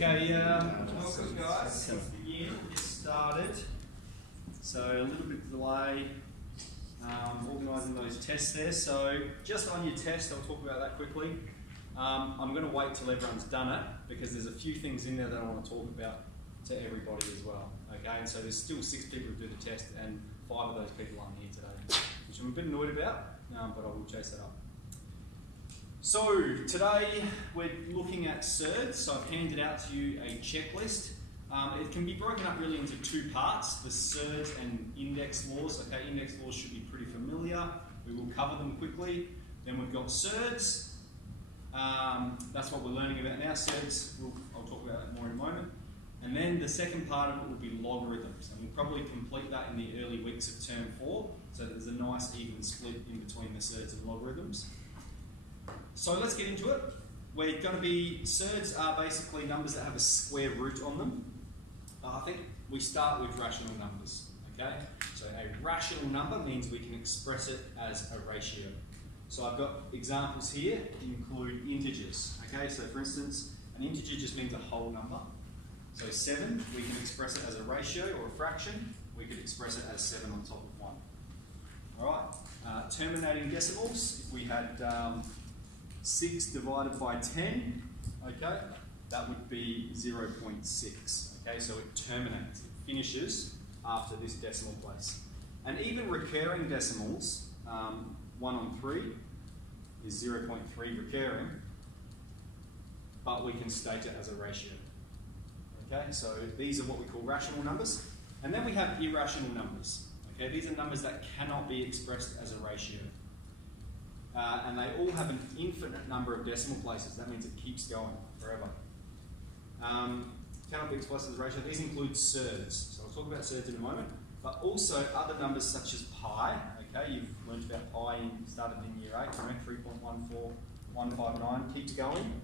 Okay, welcome guys. Let's begin. Get started. So a little bit of delay organising those tests there. So just on your test, I'll talk about that quickly. I'm going to wait till everyone's done it because there's a few things in there that I want to talk about to everybody as well. Okay, and so there's still 6 people who do the test and 5 of those people aren't here today, which I'm a bit annoyed about, but I will chase that up. So today we're looking at surds. So I've handed out to you a checklist. It can be broken up really into 2 parts, the surds and index laws. Okay, index laws should be pretty familiar. We will cover them quickly. Then we've got surds. That's what we're learning about now. Surds, I'll talk about that more in a moment. And then the second part of it will be logarithms. And we'll probably complete that in the early weeks of term 4. So that there's a nice even split in between the surds and logarithms. So let's get into it. We're going to be, surds are basically numbers that have a square root on them. I think we start with rational numbers, okay? So a rational number means we can express it as a ratio. So I've got examples here that include integers, okay? So for instance, an integer just means a whole number. So 7, we can express it as a ratio or a fraction. We could express it as 7 on top of 1. All right, terminating decimals, if we had 6 divided by 10, okay, that would be 0.6. Okay, so it terminates, it finishes after this decimal place. And even recurring decimals, 1 on 3 is 0.3 recurring, but we can state it as a ratio. Okay, so these are what we call rational numbers. And then we have irrational numbers. Okay, these are numbers that cannot be expressed as a ratio. And they all have an infinite number of decimal places. That means it keeps going forever. Cannot be expressed as a ratio. These include surds. So I'll talk about surds in a moment. But also other numbers such as pi. Okay, you've learned about pi, started in year 8, right? 3.14159, keeps going.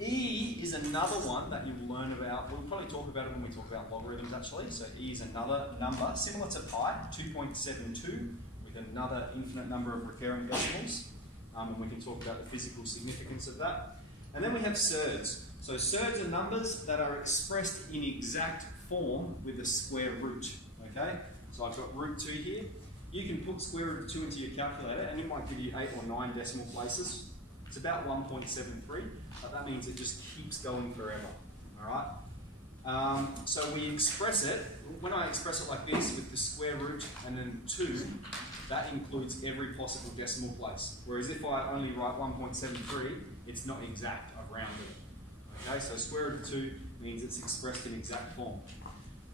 E is another one that you'll learn about. We'll probably talk about it when we talk about logarithms actually. So E is another number similar to pi, 2.72. With another infinite number of recurring decimals, and we can talk about the physical significance of that. And then we have surds. So surds are numbers that are expressed in exact form with a square root. Okay, so I've got root 2 here. You can put square root of 2 into your calculator, and it might give you 8 or 9 decimal places. It's about 1.73, but that means it just keeps going forever. All right. So we express it. When I express it like this with the square root and then 2. That includes every possible decimal place. Whereas if I only write 1.73, it's not exact, I've rounded it. Okay, so square root of 2 means it's expressed in exact form.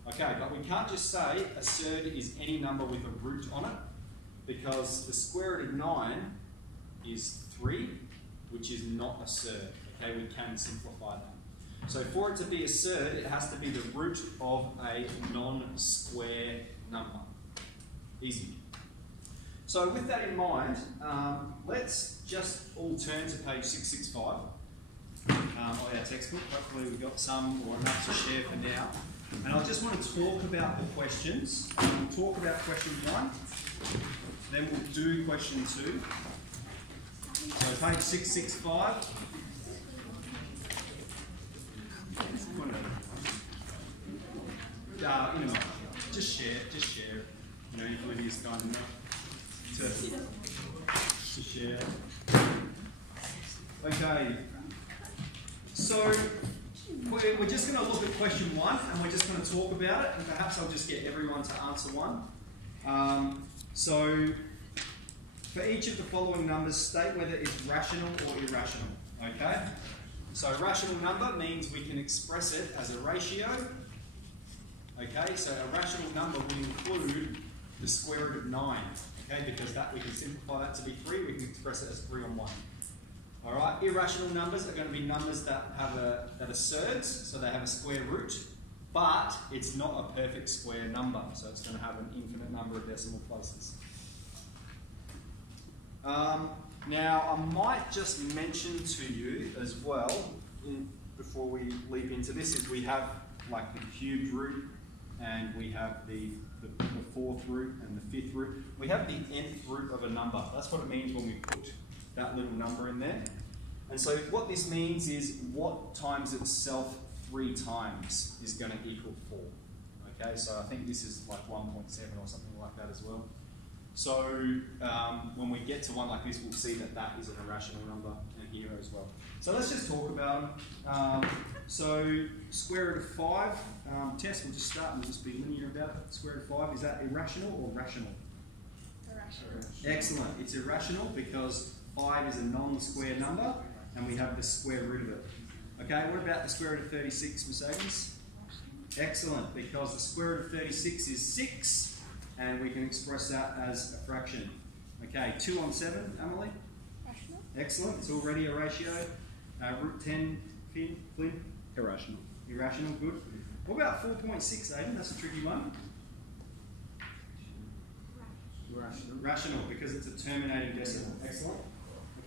Okay, but we can't just say a surd is any number with a root on it, because the square root of 9 is 3, which is not a surd. Okay, we can simplify that. So for it to be a surd, it has to be the root of a non-square number. Easy. So with that in mind, let's just all turn to page 665 of our textbook. Hopefully we've got some or enough to share for now. And I just want to talk about the questions. We'll talk about question 1, then we'll do question 2. So page 665. In a moment. Just share. You know, if Lydia's kind enough. To share. Okay, so we're just going to look at question 1 and we're just going to talk about it, and perhaps I'll just get everyone to answer one. So for each of the following numbers, state whether it's rational or irrational. Okay, so a rational number means we can express it as a ratio. Okay, so a rational number will include the square root of 9. Okay, because that we can simplify that to be 3, we can express it as 3 on 1. All right, irrational numbers are going to be numbers that are surds, so they have a square root, but it's not a perfect square number, so it's going to have an infinite number of decimal places. Now, I might just mention to you as well, before we leap into this, is we have like the cubed root, and we have the 4th root and the 5th root. We have the nth root of a number. That's what it means when we put that little number in there. And so what this means is what times itself 3 times is going to equal 4. Okay, so I think this is like 1.7 or something like that as well. So when we get to one like this, we'll see that that is an irrational number and here as well. So let's just talk about them. So square root of 5 test, we'll just start and we'll just be linear about it. Square root of 5, is that irrational or rational? Irrational. Excellent. It's irrational because 5 is a non-square number and we have the square root of it. Okay, what about the square root of 36, Mercedes? Excellent, because the square root of 36 is 6 and we can express that as a fraction. Okay, 2 on 7, Emily? Rational. Excellent, it's already a ratio. Root 10, Flynn? Irrational. Irrational, good. What about 4.6, Aiden? That's a tricky one. Irrational. Rational, because it's a terminating decimal. Excellent.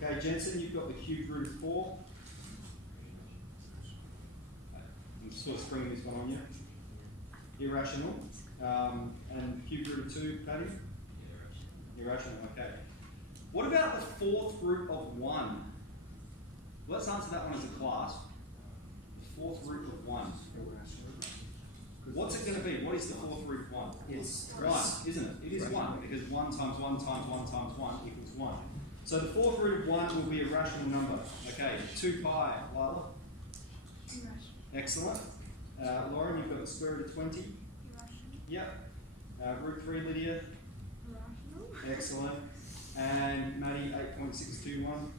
Okay, Jensen, you've got the cube root of 4. I'm sort of springing this one on you. Irrational. And cube root of 2, Paddy? Irrational, okay. What about the 4th root of 1? Let's answer that one as a class. The 4th root of 1. What's it going to be? What is the 4th root of 1? It's 1, isn't it? It is 1, because 1 times 1 times 1 times 1 equals 1. So the 4th root of 1 will be a rational number. Okay, 2 pi, Lila? Irrational. Excellent. Lauren, you've got the square root of 20? Irrational. Yep. Root 3, Lydia? Irrational. Excellent. And Maddie, 8.621?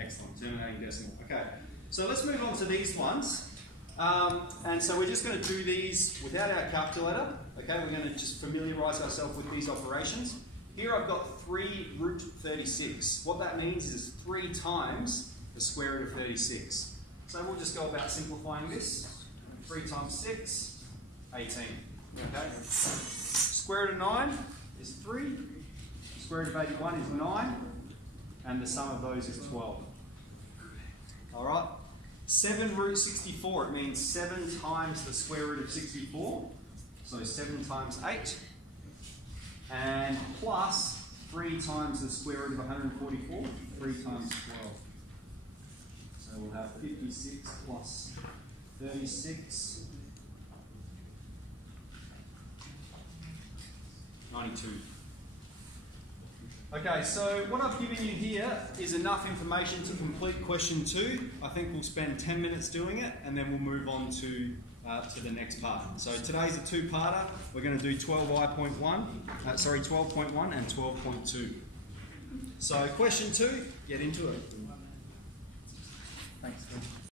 Excellent, terminating decimal. Okay, so let's move on to these ones. And so we're just going to do these without our calculator. Okay, we're going to just familiarise ourselves with these operations. Here I've got 3 root 36. What that means is 3 times the square root of 36. So we'll just go about simplifying this. 3 times 6, 18. Okay. Square root of 9 is 3. Square root of 81 is 9. And the sum of those is 12. Alright. 7 root 64, it means 7 times the square root of 64. So 7 times 8. And plus 3 times the square root of 144. 3 times 12. So we'll have 56 plus 36. 92. Okay, so what I've given you here is enough information to complete question 2. I think we'll spend 10 minutes doing it and then we'll move on to the next part. So today's a 2-parter. We're going to do 12.1 and 12.2. So question 2, get into it. Thanks, Phil.